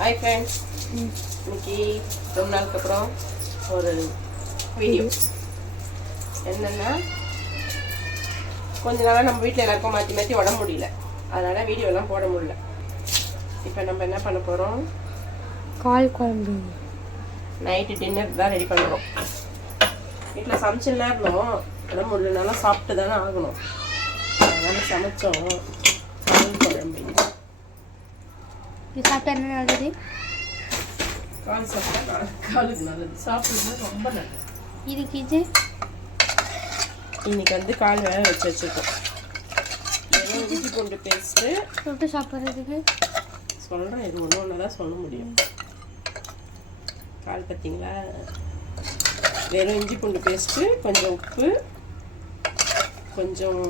Hi friends, இன்னைக்கு ரொம்ப நாளுக்கு அப்புறம் ஒரு வீடியோ. என்னென்னா, கொஞ்ச நாளாக நம்ம வீட்டில் எல்லாருக்கும் மாற்றி மாற்றி உடம்பு முடியல, அதனால் வீடியோலாம் போட முடியல. இப்போ நம்ம என்ன பண்ண போகிறோம்? கால் குழம்பு நைட்டு டின்னர் தான் ரெடி பண்ணுறோம். வீட்டில் சமைச்சுலாம் இருந்தோம், உடம்பு முடியலனாலும் சாப்பிட்டு தானே ஆகணும். அதனால் சமைச்சோம். கால் குழம்பு இது சாப்பிட்டா என்ன நல்லது? கால் சாப்பிட்டா காலுக்கு நல்லது, சாப்பிடுறது ரொம்ப நல்லது. இதுக்கு இது இன்னைக்கு வந்து கால் வேக வச்சு வச்சுருக்கோம். வெறும் இஞ்சி பூண்டு பேஸ்ட்டு தொட்டு சாப்பிட்றதுக்கு சொல்கிறேன். இது ஒன்று ஒன்று தான் சொல்ல முடியும். கால் பார்த்தீங்களா, வெறும் இஞ்சி பூண்டு பேஸ்ட்டு, கொஞ்சம் உப்பு, கொஞ்சம்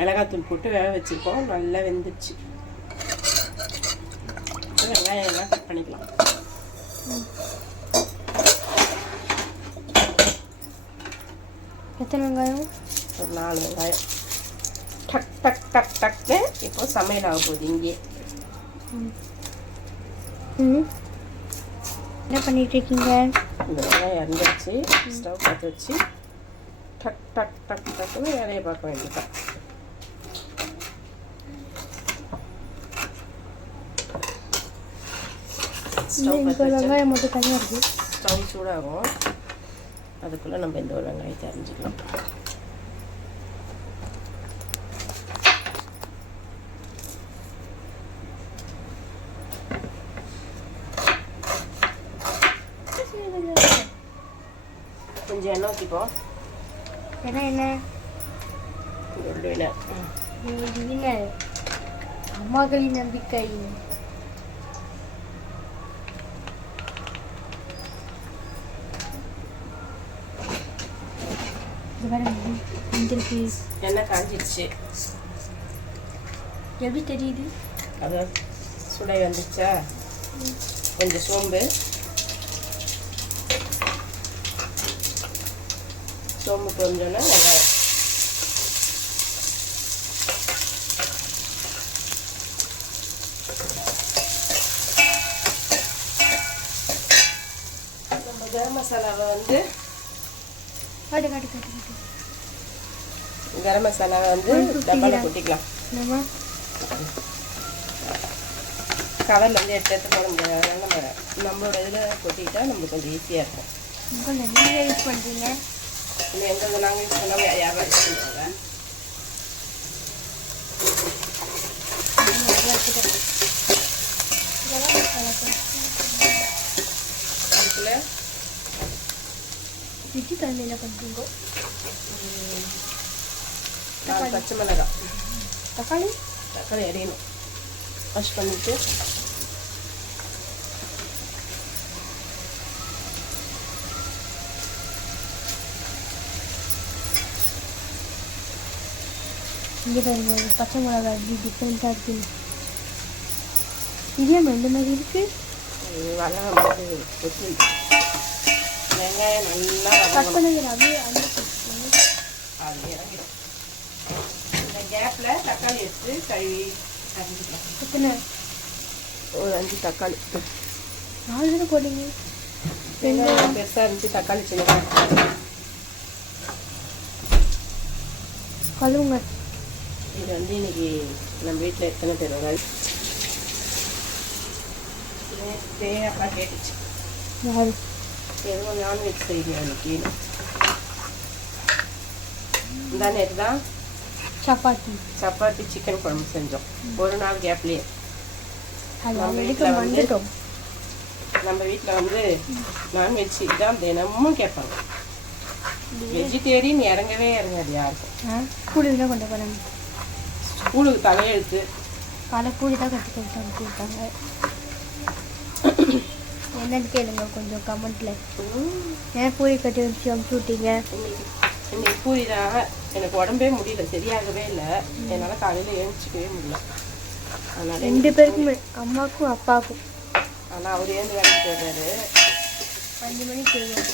மிளகாத்தூள் போட்டு வேக வச்சுருக்கோம். நல்லா வெந்துச்சு. வெங்காயம் எல்லாம் கட் பண்ணிக்கலாம். எத்தனை வெங்காயம்? ஒரு 4 வெங்காயம். டக் டக் டக் டக்னு இப்போ சமையல் ஆக போகுது இங்கே. என்ன பண்ணிட்டு இருக்கீங்க? இந்த வெங்காயம் இறந்துச்சு. ஸ்டவ் பார்த்து வச்சு டக் டக் டக் டக்குன்னு வேலையை பார்க்க வேண்டியதான். வெங்காயம் மட்டும் தனியாக இருக்குது. ஸ்டவ் சூடாகும், அதுக்குள்ளே நம்ம இந்த ஒரு வெங்காயத்தை அரிஞ்சிக்கலாம். கொஞ்சம் எண்ணெய் ஊற்றிப்போம். என்ன அம்மாக்களின் நம்பிக்கை. எண்ணெய் காஞ்சிடுச்சு. எப்படி தெரியுது? அதான் சுடை வந்துச்சா. கொஞ்சம் சோம்பு கொஞ்சோன்னா வெங்காயம். நம்ம கரம் மசாலாவை வந்து கரம் மசாலாவை வந்து டப்பாவில் கொட்டிக்கலாம். கவரில் வந்து எடுத்து போட முடியாது, அதனால் நம்மளோட இதில் கொட்டிக்கிட்டா நம்மளுக்கு கொஞ்சம் ஈஸியாக இருக்கும். நீங்கள் யூஸ் பண்ணுறீங்க? இல்லை, எங்கே நாங்கள் யூஸ் பண்ணால் யாரும் யூஸ் பண்ணுவாங்க. அதுக்குள்ள இட்லி தண்ணியில் பண்ணுறீங்க. 4 பச்சை மிளகாய், தக்காளி எரியணும். வாஷ் பண்ணிவிட்டு இங்கே பாருங்க, பச்சை மிளகாய் எப்படி டிஃப்ரெண்ட்டாக இருக்குது. இதே இந்த மாதிரி இருக்குது. வெங்காயம் நல்லா அப்படியே அது இறங்கிடும். இந்த கேப்பில் தக்காளி எடுத்து கழுவி அரிஞ்சிக்கலாம். எத்தனை? ஒரு 5 தக்காளி. 4 தானே போடுங்க. வெங்காயம் பெருசாக இருந்துச்சு, தக்காளி சின்னதாக. கழுவுங்க. இது வந்து இன்னைக்கு நம்ம வீட்டில் எத்தனை பேர் வெங்காயம் அப்பா கேட்டுச்சு. யாரு? எதுவும் நான்வெஜ் செய்யணும் அன்னைக்கு. இந்த நேற்று தான் சப்பாத்தி சிக்கன் குழம்பு செஞ்சோம். ஒரு நாள் கேப்லேயே. நம்ம வீட்டில் வந்து நான்வெஜ் தான் தினமும் கேட்பாங்க. வெஜிடேரியன் இறங்காது யாருக்கும். ஸ்கூலுக்கு தான் கொண்டு போகிறாங்க. ஸ்கூலுக்கு தலையெழுத்து காலை கூலி தான் கட்டி கொடுத்தாங்க. என்னன்னு கேளுங்க கொஞ்சம் கமெண்ட்ல. ஏன் பூரி கட்டி வச்சு அமுச்சு விட்டீங்க? இன்னைக்கு பூரி தான். எனக்கு உடம்பே முடியல, சரியாகவே இல்லை. என்னால் காலையில் எழுந்திரிச்சிக்கவே முடியல. அதனால 2 பேருக்குமே, அம்மாவுக்கும் அப்பாவுக்கும். ஆனால் அவர் ஏந்து வேலைக்கு போயிடுறாரு. 5 மணிக்கு போயிடுவார்.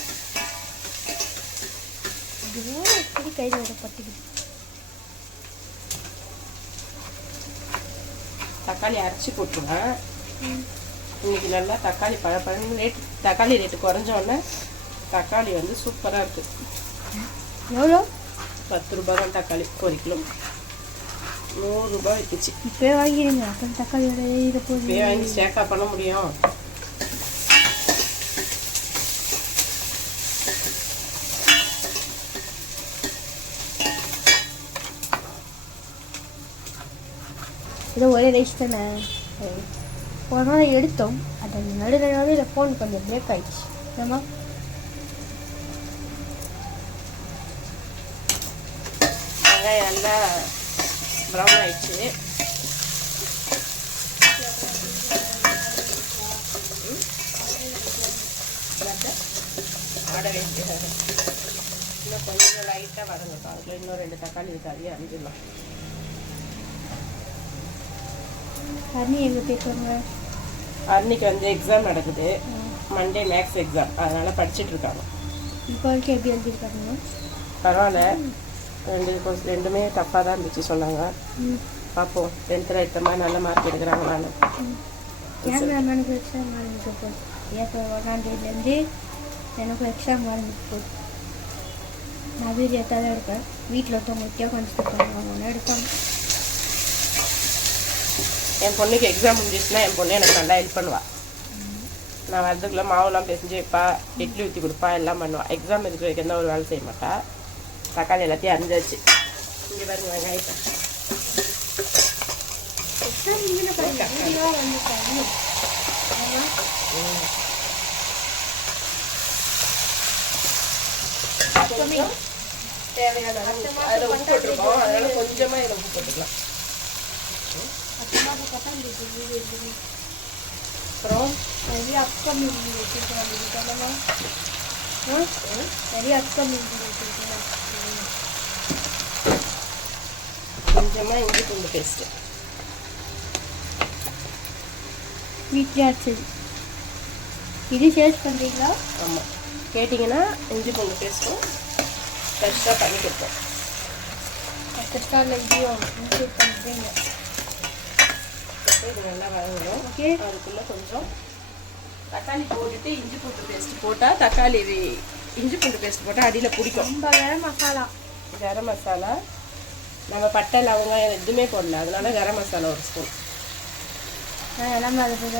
இப்படி கையில் வர பட்டுக்குது. தக்காளி அரைச்சி போட்டுருவேன். இன்னைக்கு நல்லா தக்காளி பழப்பழன்னு தக்காளி ரேட்டு குறைஞ்சோடனே தக்காளி வந்து சூப்பராக இருக்குது. எவ்வளோ? 10 ரூபா தான் தக்காளி 1 கிலோ. 100 ரூபாய் விற்றுச்சு. இப்போயே வாங்கிடுங்க, அப்புறம் தக்காளியோட இதை போய் இப்போயே வாங்கி ஸ்டேக்காக பண்ண முடியும். ஏதோ ஒரே ரைஸ் தானே. ஒரு நாள் எடுத்தோம், அது நடுவில் ஃபோன் கொஞ்சம் பிரேக் ஆயிடுச்சு. ஏமா வெங்காயம் நல்லா ப்ரௌன் ஆயிடுச்சு. ஆட வேண்டிய இன்னும் கொஞ்சம் லைட்டாக வதங்கட்டும். அதில் இன்னும் 2 தக்காளி இருக்கு, அதையும் அரிஞ்சிடலாம். அண்ணி எங்கே போய்க்கோங்க? அன்னைக்கு வந்து எக்ஸாம் நடக்குது, மண்டே மேக்ஸ் எக்ஸாம், அதனால் படிச்சுட்டு இருக்காங்க. இப்போ வரைக்கும் எப்படி எழுதியிருக்காங்க? பரவாயில்ல, ரெண்டுமே தப்பாக தான் இருந்துச்சு சொன்னாங்க. பார்ப்போம் 10th எடுத்த மாதிரி நல்ல மார்க் எடுக்கிறாங்களான்னு. கேமராமேனுக்கு எக்ஸாம் ஆரம்பிக்க போகுது. ஏப்ரல் 1ஆம் தேதியிலேருந்து எனக்கும் எக்ஸாம் ஆரம்பிக்க போகுது. நான் வீடியோ தான் எடுப்பேன். வீட்டில் ஒருத்தவங்க முக்கியம் கொஞ்சம் அவங்க எடுப்பாங்க. என் பொண்ணுக்கு எக்ஸாம் முடிஞ்சிச்சுன்னா என் பொண்ணு எனக்கு நல்லா ஹெல்ப் பண்ணுவாள். நான் வரதுக்குள்ளே மாவுலாம் பிசைஞ்சு வைப்பா, இட்லி ஊற்றி கொடுப்பா, எல்லாம் பண்ணுவாள். எக்ஸாம் இருக்கிற வரைக்கும் எந்த ஒரு வேலை செய்ய மாட்டா. தக்காளி எல்லாத்தையும் அரிஞ்சாச்சு. இங்கே பாருங்க வெங்காயத்தை. தேவையான அதில் உப்பு போட்டிருக்கோம், அதனால கொஞ்சமாக இதில் உப்பு போட்டுக்கலாம். அப்புறம் நிறைய அப்கமிங் நிறைய அப்கமிங் கொஞ்சமாக இஞ்சி பூண்டு பேஸ்ட்டு வீட்டிலே அரைச்சது. இது சேல்ஸ் பண்ணுறீங்களா? ஆமாம், கேட்டிங்கன்னா இஞ்சி பூண்டு பேஸ்ட்டும் ஃப்ரெஷ்ஷாக பண்ணி கொடுப்போம். ஃப்ரெஷ்ஷாக இதையும் இன்க்ளூட் பண்ணுறீங்க. இது நல்லா வதங்கணும். ஓகே, அதுக்குள்ளே கொஞ்சம் தக்காளி போட்டுட்டு இஞ்சி பூண்டு பேஸ்ட் போட்டால் இஞ்சி பூண்டு பேஸ்ட் போட்டால் அடியில் பிடிக்கும். ரொம்ப கரம் மசாலா. கரம் மசாலா நம்ம பட்டை லவங்கம் எதுவுமே போடல, அதனால கரம் மசாலா 1 ஸ்பூன். எல்லாமே அது போய்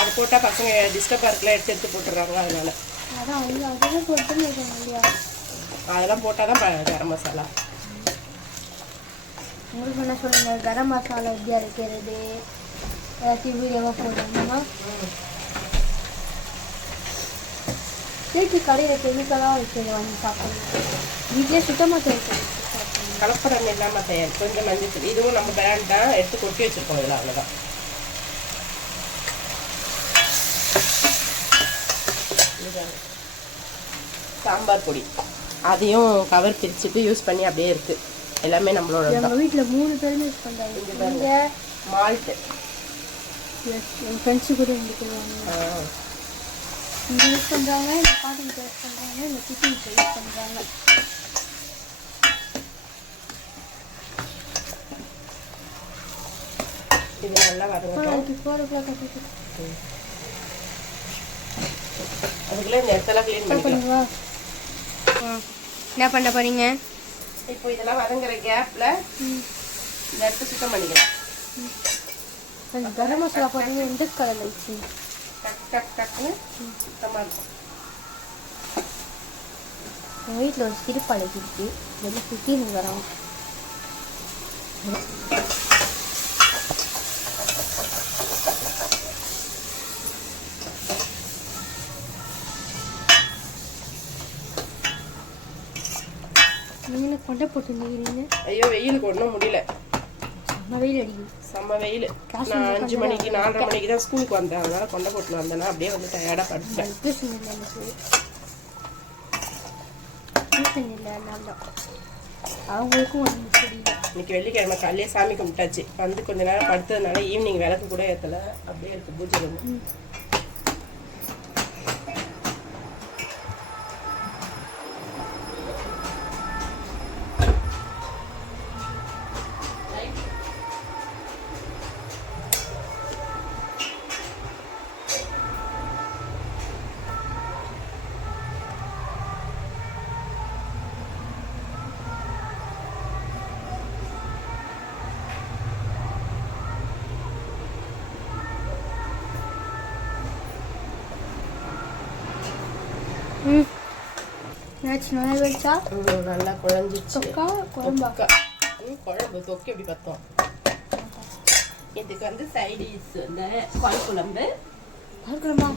அது போட்டால் பசங்க டிஸ்டர்பாக இருக்கலாம், எடுத்து போட்டுடுறாங்க. அதனால அதான் அவங்க அதெல்லாம் போட்டுன்னு இருக்காங்க இல்லையா? அதெல்லாம் போட்டால் தான் கரம் மசாலா. உங்களுக்கு என்ன சொல்லுங்கள், கரம் மசாலா எப்படி அரைக்கிறது எல்லாத்தையும் வீடியோவாக போடுறோம்னா வீட்டு கடையில் கெமிக்கலாக வைக்கிறது வாங்கி சாப்பிடணும். வீட்டிலே சுத்தமாக தயாரிக்கணும். கலப்படம் இல்லாமல் தயார். கொஞ்சம் மஞ்சள், இதுவும் நம்ம பிராண்ட் தான், எடுத்து கொட்டி வச்சுருக்கோம் இதில், அவ்வளோதான். சாம்பார் பொடி அதையும் கவர் பிரிச்சுட்டு யூஸ் பண்ணி அப்படியே இருக்குது. எல்லாமே நம்மளோட. எங்கள் வீட்டில் 3 பேருமே யூஸ் பண்ணுறாங்க. இங்கே மால்ட்டு என் ஃப்ரெண்ட்ஸு கூட இங்கே இங்கே யூஸ் பண்ணுறாங்க, இந்த காட்டன் யூஸ் பண்ணுறாங்க, இந்த கிச்சன் யூஸ் பண்ணுறாங்க. இது நல்லா வரணும். அதுக்குள்ளே இந்த இடத்தெல்லாம் க்ளீன் பண்ணிக்கலாம். என்ன பண்ண போறீங்க இப்போ? இதெல்லாம் வதங்குற கேப்பில் இந்த இடத்த சுத்தம் பண்ணிக்கலாம். கரம் மசாலா போடுறீங்க, எந்த கலர் ஆயிடுச்சு? டக்குன்னு சுத்தமாக இருக்கும். எங்கள் வீட்டில் ஒரு சிறுப்பாளைக்கு இருக்குது, வெளியே சுற்றி வரோம். நீங்கள் கொண்டை போட்டுருந்தீங்க. ஐயோ, வெயிலுக்கு ஒன்றும் முடியல. செம்ம வெயில் அடிக்குது. செம்ம வெயில். நான் 5 மணிக்கு 4:30 மணிக்கு தான் ஸ்கூலுக்கு வந்தேன், அதனால கொண்டை போட்டு வந்தேன்னா அப்படியே வந்து டயர்டாக படுத்தேன். டியூஷன் இல்லை, அதனால தான் அவங்களுக்கும் ஒன்று தெரியல. இன்னைக்கு வெள்ளிக்கிழமை காலையிலே சாமி கும்பிட்டாச்சு. வந்து கொஞ்ச நேரம் படுத்ததுனால ஈவினிங் விளக்கு கூட ஏற்றலை, அப்படியே இருக்குது பூஜை ரூம். என்னாச்சு நல்லா வச்சா நல்லா குழஞ்சிச்சு. தொக்கா குழம்பா குழம்பு தொக்கு எப்படி பார்த்தோம். இதுக்கு வந்து சைடிஸ் வந்து பால் குழம்பு. பால் குழம்பா.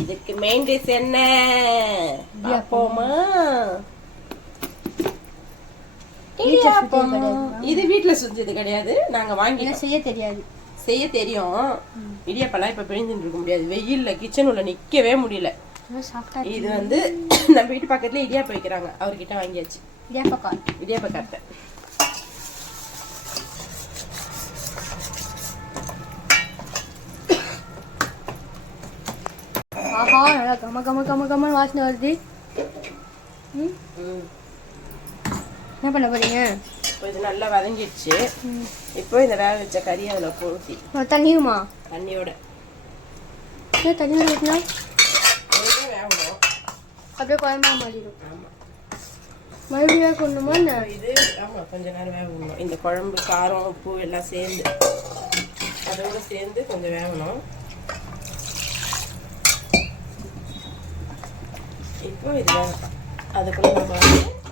இதுக்கு மெயின் டிஷ் என்ன அப்போமா. இது வீட்டுல செஞ்சது கிடையாது, நாங்க வாங்கி செய்ய தெரியாது. செய்ய தெரியும். இடியாப்பெல்லாம் இப்ப பிழிஞ்சுட்டு இருக்க முடியாது, வெயில்ல கிச்சன் உள்ள நிக்கவே முடியல. இது வந்து நம்ம வீட்டு பக்கத்துல இடியாப்பம் வைக்கிறாங்க, அவர்கிட்ட வாங்கியாச்சு. இடியாப்பக்கார்ட்ட ஆஹா நல்லா கம கம கம கமன்னு வாசனை வருது. என்ன பண்ண போறீங்க? இது நல்லா வதங்கிடுச்சு. இப்போ இந்த வேக வச்ச கறி அதுல போட்டி. தண்ணியுமா? தண்ணியோட. தண்ணியோட ஊற்றினா வேகணும், அப்படியே குழம்பா மாறிடும். ஆமா, மறுபடியும் வேக கொண்டுமா? இது ஆமா கொஞ்ச நேரம் வேகணும். இந்த குழம்பு காரம் உப்பு எல்லாம் சேர்ந்து அதோட சேர்ந்து கொஞ்சம் வேகணும். இப்போ இது அதுக்குள்ள நம்ம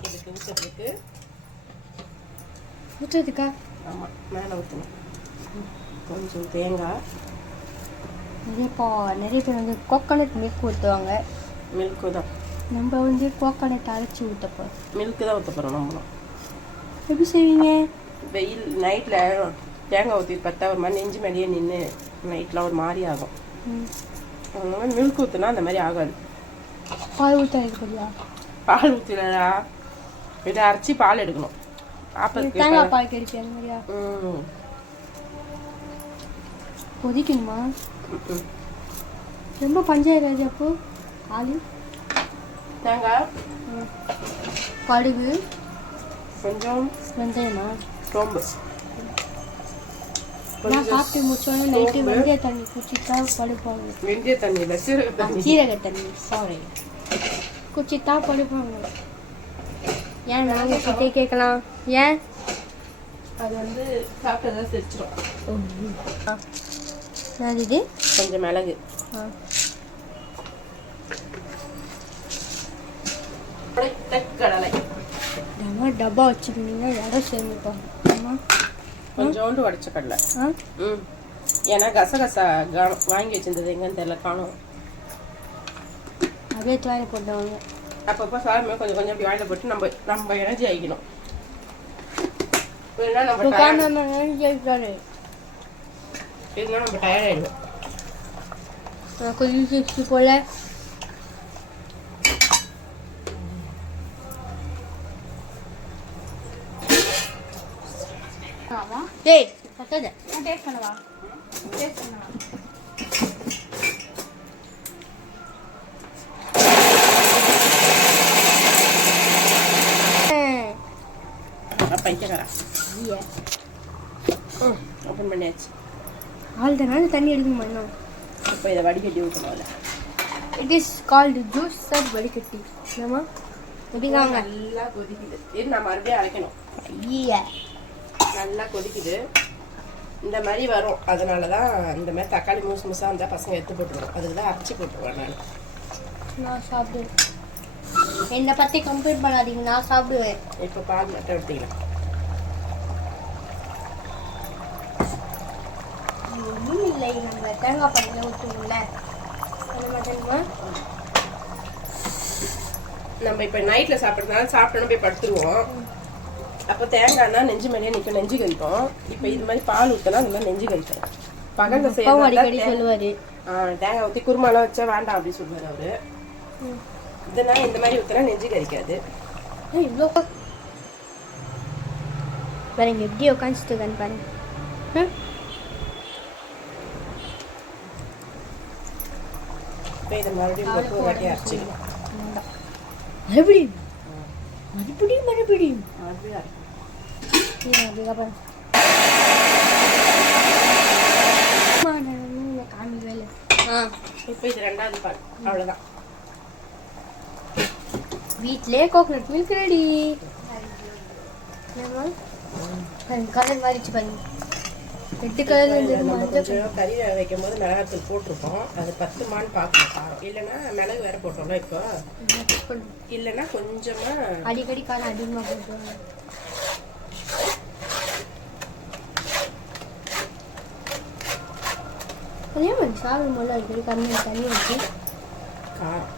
இதுக்கு ஊற்றுறதுக்கா? ஆமா, மேலே ஊற்றணும். கொஞ்சம் தேங்காய். நிறைய பேர் வந்து கோகோனட் மில்க் ஊற்றுவாங்க. மில்க்கு தான். நம்ம வந்து கோகோனட் அரைச்சி ஊற்றப்போம். மில்க்கு தான் ஊற்ற போகிறோம் நம்மளும். எப்படி செய்வீங்க? வெயில் நைட்டில் தேங்காய் ஊற்றி பார்த்தா ஒரு மாதிரி நெஞ்சு மேலேயே நின்று நைட்டில் ஒரு மாதிரி ஆகும். அதனால மில்க் ஊற்றுனா அந்த மாதிரி ஆகாது. பால் ஊற்றியா? பால் ஊற்றினா இதை அரைச்சி பால் எடுக்கணும். தேங்காய் பால் கிடைக்கும் அந்த மாதிரியா? கொதிக்கணுமா? ரொம்ப பஞ்சாயத்து அப்போ ஆளு தேங்காய் கடுகு கொஞ்சம் வெந்தயமா சோம்பு. நான் சாப்பிட்டு முடிச்சோடனே நைட்டு வெந்தய தண்ணி குச்சிட்டா படுப்பாங்க. வெந்தய தண்ணி இல்லை, சீரக தண்ணி. சாரி, குச்சிட்டா படுப்பாங்க. ஏன் நாங்கள் கிட்டே கேட்கலாம்? ஏன்? அது வந்து சாப்பிட்டதான் தெரிச்சிடும். இது கொஞ்சம் மிளகு, கடலை. டப்பா வச்சுருந்தீங்கன்னா இடம் சேர்ந்துப்பாங்க. கொஞ்சோண்டு உடச்ச கடலை. ஏன்னா கசகசா வாங்கி வச்சிருந்தது எங்கன்னு தெரியல, காணும். அப்படியே துவாயில போட்டவங்க அப்பப்போ சாதமே கொஞ்சம் கொஞ்சம் அப்படி வாயில போட்டு நம்ம எனர்ஜி ஆகிக்கணும். இல்லைன்னா நம்ம டயர்ட் ஆகிடுவோம். கொஞ்சம் போல டேய் பத்தாத டேஸ்ட் பண்ணவா? டேஸ்ட் பண்ணவா? பைக்கரா ஓப்பன் பண்ணியாச்சு. ஆள் தானே தண்ணி எடுக்கணுமா இன்னும்? இப்போ இதை வடிகட்டி ஊற்றணும். இட் இஸ் கால்டு ஜூஸர் வடிகட்டி. என்னம்மா எப்படிதாங்க? நல்லா கொதிக்குது. இது நான் மறுபடியும் அரைக்கணும். நல்லா கொதிக்குது, இந்த மாதிரி வரும். அதனால தான் இந்த மாதிரி தக்காளி மூசு மூசாக இருந்தால் பசங்க எடுத்து போட்டுருவோம். அதுக்கு தான் அரைச்சி போட்டுருவேன். நான் சாப்பிடுவேன். என்னை பற்றி கம்ப்ளீட் பண்ணாதீங்க, நான் சாப்பிடுவேன். இப்போ பால் மட்டும் எடுத்துக்கலாம். ஒன்றும் இல்லை, நம்ம தேங்காய் பாலில் ஊற்றுவோம்ல அந்த மாதிரிமா. நம்ம இப்போ நைட்டில் சாப்பிட்றதுனால சாப்பிட்டோன்னு போய் படுத்துருவோம். அப்போ தேங்காய்னா நெஞ்சு மேலேயே நிற்கும், நெஞ்சு கழிக்கும். இப்போ இது மாதிரி பால் ஊற்றினா அந்த மாதிரி நெஞ்சு கழிக்கும். பகலில் செய்ய சொல்லுவார், தேங்காய் ஊற்றி குருமாலாம் வச்சா வேண்டாம் அப்படின்னு சொல்லுவார் அவரு. இதனால இந்த மாதிரி ஊற்றினா நெஞ்சு கழிக்காது. இவ்வளோ பாருங்க எப்படி உட்காந்துட்டு பாருங்க. இப்போ இதை மறுபடியும் போட்டு ஒரு வாட்டி அரைச்சிக்கலாம். மறுபடியும் மறுபடியும் மறுபடியும் காமிக்கல. இப்போ இது ரெண்டாவது பால், அவ்வளோதான். வீட்டிலே கோகனட் மில்க் ரெடி. கலர் மாறிச்சு பாருங்க. ரெட்டு கலர்ல நம்ம இருந்து கொஞ்சம் கறி வேக வைக்கும் போது மிளகாத்தூள் போட்டிருக்கோம். அது பத்துமான்னு பார்க்கணும் காரம். இல்லைன்னா மிளகு வேற போட்டோம்ல இப்போ. இல்லைன்னா கொஞ்சமா அடிக்கடி காரம் அதிகமாக போட்டுருவாங்க. அதே மாதிரி சாப்பிடும் போது அடிக்கடி தண்ணி வச்சு காரம்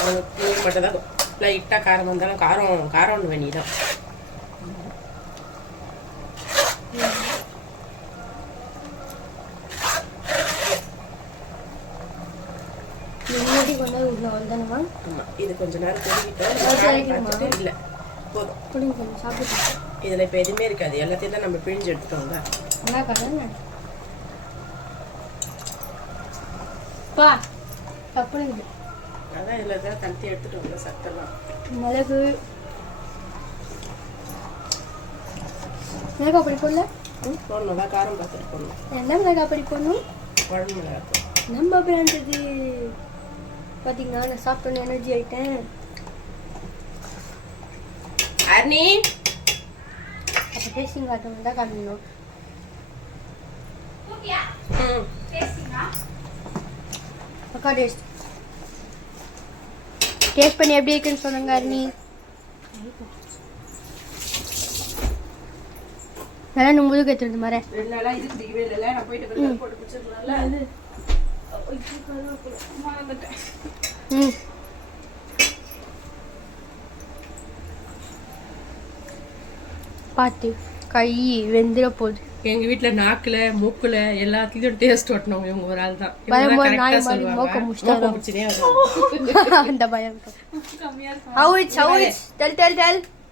அவனுக்கு மட்டும் தான் லைட்டாக காரம் வந்தாலும் காரம் ஒன்று வேணிதான். முன்னாடி கொண்டு வீட்டில் வந்தனமா. ஆமாம், இது கொஞ்ச நேரம் கொதிக்கிட்டோம். இல்லை போதும், பிடிங்க சாப்பிட்டு. இதில் இப்போ எதுவுமே இருக்காது, எல்லாத்தையும் தான் நம்ம பிழிஞ்சு எடுத்துட்டோம்ல. நல்லா கடை பா அப்படிங்க. அதான் இதில் தான் தனித்து எடுத்துட்டோம்ல சத்தெல்லாம். மிளகு மிளகா பொடி போடல. போடணும் தான், காரம் பார்த்துட்டு போடணும். என்ன மிளகா பொடி போடணும்? குழம்பு மிளகாத்தூள். நம்ம பிராண்டது பார்த்தீங்கன்னா நான் சாப்பிட்டோன்னு எனர்ஜி ஆகிட்டேன். அர்னி அப்போ டேஸ்டிங் காட்டணும் தான் காட்டணும். அக்கா டேஸ்ட் பண்ணி எப்படி இருக்குன்னு சொன்னாங்க அர்னி. நல்லா நும்புதுக்கு எடுத்துருந்து மாதிரி 2 நாளா இது பிடிக்கவே இல்லை. நான் போயிட்டு வெள்ளை போட்டு பிடிச்சிருந்தேன்ல. பார்த்து கை வெந்துட போகுது. எங்க வீட்டுல நாக்குல மூக்குல எல்லாத்துலயும் டேஸ்ட் ஓட்டணும் இவங்க ஒரு ஆள் தான். அந்த பயம்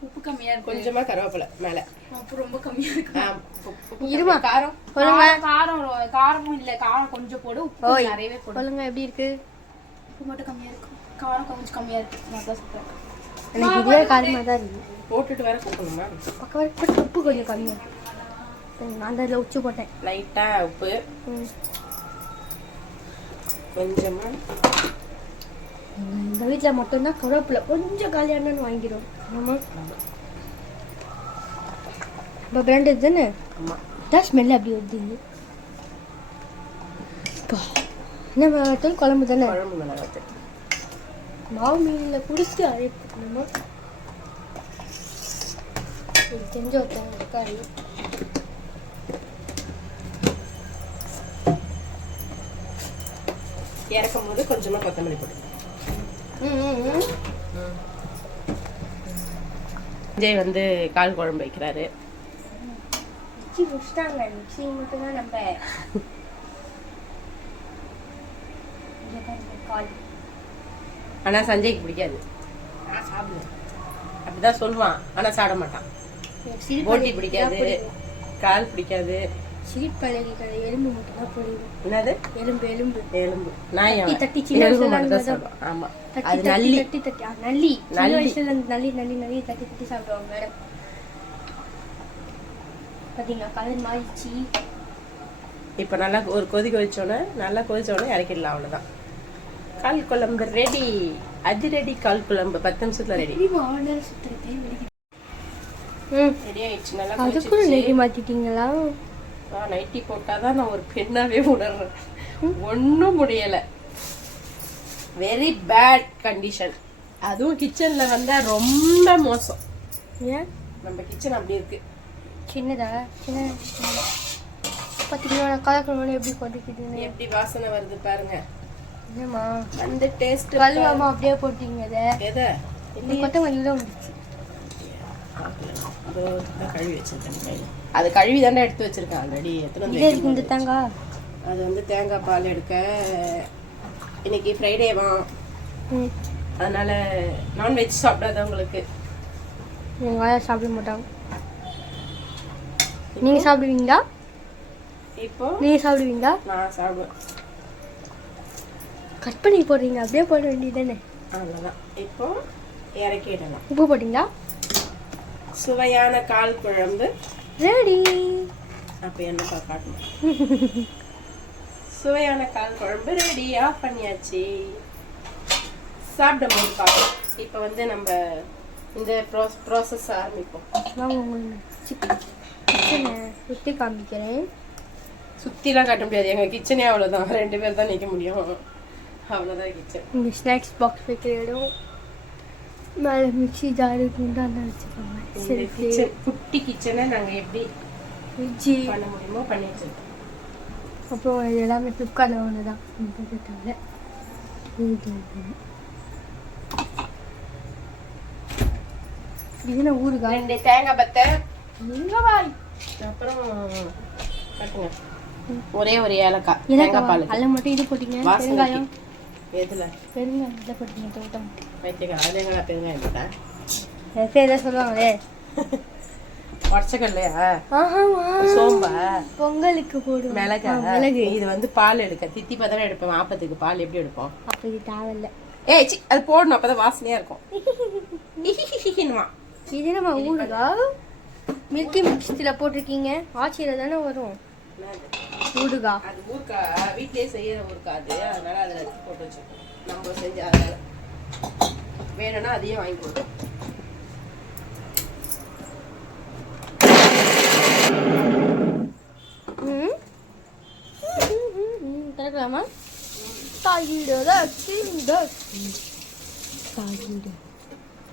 உப்பு கம்மியா இருக்கு. கொஞ்சமா கருவேப்பிலை மேல. உப்பு ரொம்ப கம்மியா இருக்கு. இருமா காரம் காரமும் இல்ல, காரம் கொஞ்சம் போடு, உப்பு நிறையவே போடு. சொல்லுங்க எப்படி இருக்கு? உப்பு மட்டும் கம்மியா இருக்கு, காரம் கொஞ்சம் கம்மியா இருக்கு. நல்லா சூப்பரா எனக்கு இதுவே காரமா தான் இருக்கு. போட்டுட்டு வேற கூட்டணுமா? பக்கம் வரைக்கும் உப்பு கொஞ்சம் கம்மியா இருக்கு. நான் தான் உச்சு போட்டேன் லைட்டா உப்பு கொஞ்சமா. எங்கள் வீட்டில் மட்டும்தான் கருவேப்பிலை கொஞ்சம் காலியானு வாங்கிடும். ஆமாம், இப்போ பிராண்டட் தானே. ஆமாம், தான் ஸ்மெல் அப்படி வருது. என்ன மிளகாத்தூள்? குழம்பு தானே. குழம்பு மிளகாத்தூள். மாவு மீனில் குடிச்சிட்டு அரைப்போம். இது செஞ்சு வச்சோம் தக்காளி. இறக்கும் போது கொஞ்சமா கொத்தமல்லி போட்டு. விஜய் வந்து கால் குழம்பு வைக்கிறாரு. மிக்சி மட்டும்தான் நம்ம ஆனா சஞ்சய்க்கு பிடிக்காது. நான் சாப்பிடுவேன் அப்படிதான் சொல்லுவான், ஆனா சாப்பிட மாட்டான். போட்டி பிடிக்காது, கால் பிடிக்காது. சீட் பழகி கடை எலும்பு மட்டும் தான் போடுவோம். என்னது எலும்பு? எலும்பு எலும்பு நான் தட்டி எலும்பு மட்டும் தான் சாப்பிடுவேன். ஆமா, அது நல்லி நல்லி சின்ன வயசுல நல்லி நல்லி நல்லி தட்டி தட்டி சாப்பிடுவாங்க மேடம். பாத்தீங்களா கலர் மாறிச்சு. இப்போ நல்லா ஒரு கொதிக்க வச்சோன்னே, நல்லா கொதிச்சோடனே இறக்கிடலாம், அவ்வளோதான். கால் குழம்பு ரெடி. அதிரடி கால் குழம்பு 10 நிமிஷத்துல ரெடி. ரெடி ஆயிடுச்சு. நல்லா அதுக்குள்ள நெய் மாத்திட்டீங்களா? நைட்டி போட்டாதான் நான் ஒரு பெண்ணாவே உணர்றேன். ஒன்றும் முடியலை, வெரி பேட் கண்டிஷன். அதுவும் கிச்சன்ல வந்தா ரொம்ப மோசம். ஏன் நம்ம கிச்சன் அப்படி இருக்கு. சின்னதா சின்ன பார்த்தீங்கன்னா கலக்கணும் எப்படி கொதிக்குதுன்னு. எப்படி வாசனை வருது பாருங்க. என்னம்மா அந்த டேஸ்ட் கழுவாமா அப்படியே போட்டீங்க? எதை இந்த கொத்தமல்லி தான் வந்துச்சு. கழுவி வச்சிருக்கேன். அது கழுவி தானே எடுத்து வச்சிருக்கேன் ஆல்ரெடி. இந்த தேங்காய், அது வந்து தேங்காய் பால் எடுக்க. இன்னைக்கு ஃப்ரைடேவா, அதனால நான்வெஜ் சாப்பிடாதவங்களுக்கு. எங்கள் ஆயா சாப்பிட மாட்டாங்க. நீங்கள் சாப்பிடுவீங்களா? இப்போ நீங்கள் சாப்பிடுவீங்களா? நான் சாப்பிடுவேன். கட் பண்ணி போடுறீங்க, அப்படியே போட வேண்டியது தானே. அவ்வளோதான். இப்போ இறக்கிடலாம். உப்பு போட்டிங்களா? சுவையான கால் குழம்பு ரெடி. அப்போ என்னப்பா காட்டணும். சுவையான கால் குழம்பு ரெடி. ஆஃப் பண்ணியாச்சு. சாப்பிடும் போது பார்க்கலாம். இப்போ வந்து நம்ம இந்த ப்ராசஸ் ஆரம்பிப்போம். வாங்க உங்களுக்கு கிச்சனை சுற்றி காமிக்கிறேன். சுற்றிலாம் காட்ட முடியாது, எங்கள் கிச்சனே அவ்வளோதான், 2 பேர் தான் நிற்க முடியும், அவ்வளோதான் கிச்சன். இங்கே ஸ்நாக்ஸ் பாக்ஸ் வைக்கிற இடம், மேலே மிக்சி ஜாரு குண்டான் வச்சுக்கோங்க. சரி கிச்சன் குட்டி கிச்சனை நாங்கள் எப்படி ஃப்ரிட்ஜி பண்ண முடியுமோ பண்ணி வச்சுருக்கோம். அப்புறம் இது எல்லாமே ஃப்ளிப்கார்ட்டில் ஒன்று தான். இதுனா ஊறுகாய், 2 தேங்காய் பத்தை, மிளகாய், அப்புறம் கட்டுங்க ஒரே ஒரு ஏலக்காய், தேங்காய் பால், அதில் மட்டும் இது போட்டீங்க. பெருங்காயம், எதில் பெருங்காயம் இதில் போட்டீங்க. தோட்டம் வைத்தியக்காய், அதில் எங்கடா பெருங்காயம் போட்டேன்? எதை சொல்லுவாங்களே, உடச்சக்கல்லையா, ஆஹாமா சோம்பா, பொங்கலுக்கு போடுவோம் மிளகு. இது வந்து பால் எடுக்க தித்தி பதம் எடுப்போம், ஆப்பத்துக்கு பால் எப்படி எடுப்போம்? அப்போ இது தேவையில்லை. ஏய் சி, அது போடணும், அப்பதான் வாசனையா இருக்கும். இது நம்ம ஊறுகாய் மில்கி மிக்ஸில் போட்டிருக்கீங்க. ஆச்சியில் தானே வரும் ஊறுகாய். அது ஊருக்கா வீட்லயே செய்யற ஊருக்கா அது, அதனால அதில் எடுத்து போட்டு வச்சிருக்கோம். நம்ம செஞ்சு அதனால வேணும்னா அதையும் வாங்கி கொடுத்தோம். திறக்கலாமா? தாயிடா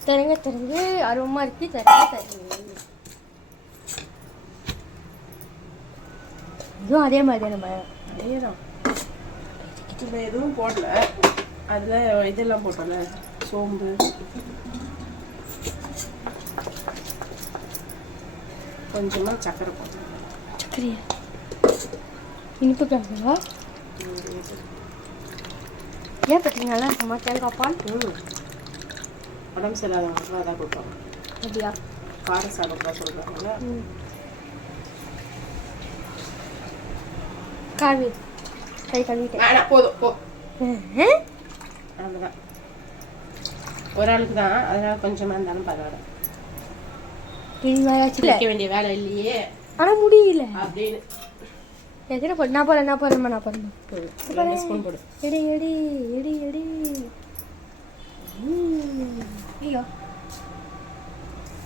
திறங்க திறங்க அருவமா இருக்கு. திறங்க இதுவும் அதே மாதிரி நம்ம அதேதான். இப்போ எதுவும் போடல, அதில் இதெல்லாம் போட்டோம்ல, சோம்பு, கொஞ்சமாக சக்கரை போட்டோம். சக்கரையா? இனிப்பு கிழங்கா? ஏன் பற்றி நல்லா இருக்குமா தேங்காய் பால்? உடம்பு சரியில்லாதவங்களுக்கு அதான் கொடுப்பாங்க. அப்படியா? கார சாப்பிட்றா சொல்கிறாங்களா? காவி கை கழுவிட்டேன். வேணாம், போதும் போ. அவ்வளோதான், ஒரு ஆளுக்கு தான், அதனால கொஞ்சமாக இருந்தாலும் பரவாயில்ல. வைக்க வேண்டிய வேலை இல்லையே, ஆனால் முடியல அப்படின்னு. எத்தனை போடு? நான் போடுறேன் 2 ஸ்பூன் போடு. Eddy eddy eddy eddy. ஐயோ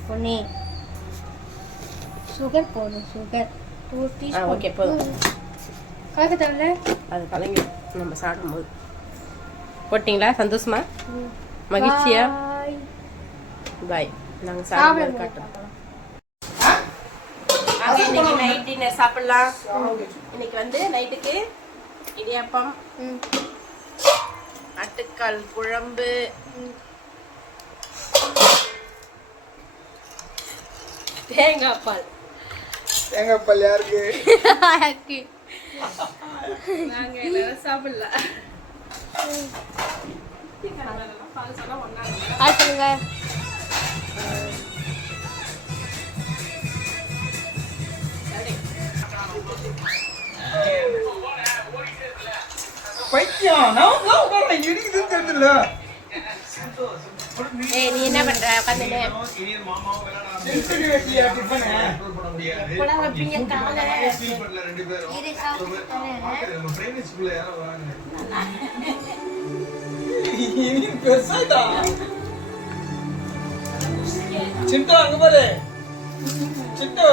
பொண்ணே, சுகர் போடும். Sugar 2 teaspoon. ஓகே போதும். கலக்க தேவையில்ல, அது கலங்கி நம்ம சாப்பிடும்போது. போட்டிங்களா? சந்தோஷமா, மகிழ்ச்சியா? பாய். நாங்கள் சாப்பிடும்போது காட்டுறோம். இன்னைக்கு நைட் டின்னர் சாப்பிடலாம். இன்னைக்கு வந்து நைட்டுக்கு இடியாப்பம், அட்டுக்கால் குழம்பு, தேங்காய் பால். தேங்காய் பால் யாருக்கு? நாங்க எல்லாரும் சாப்பிடலாம். சொல்லுங்க. பைத்தியம், நான் இடிக்குதுன்னு தெரியல. ஏய், நீ என்ன பண்ற? உட்காந்துட்டு இட்லி வெட்டியா டிஃபன்? போடா வைப்பீங்க காலை. பெருசாயிட்டா சிண்டு, அங்க பாரு சிண்டு.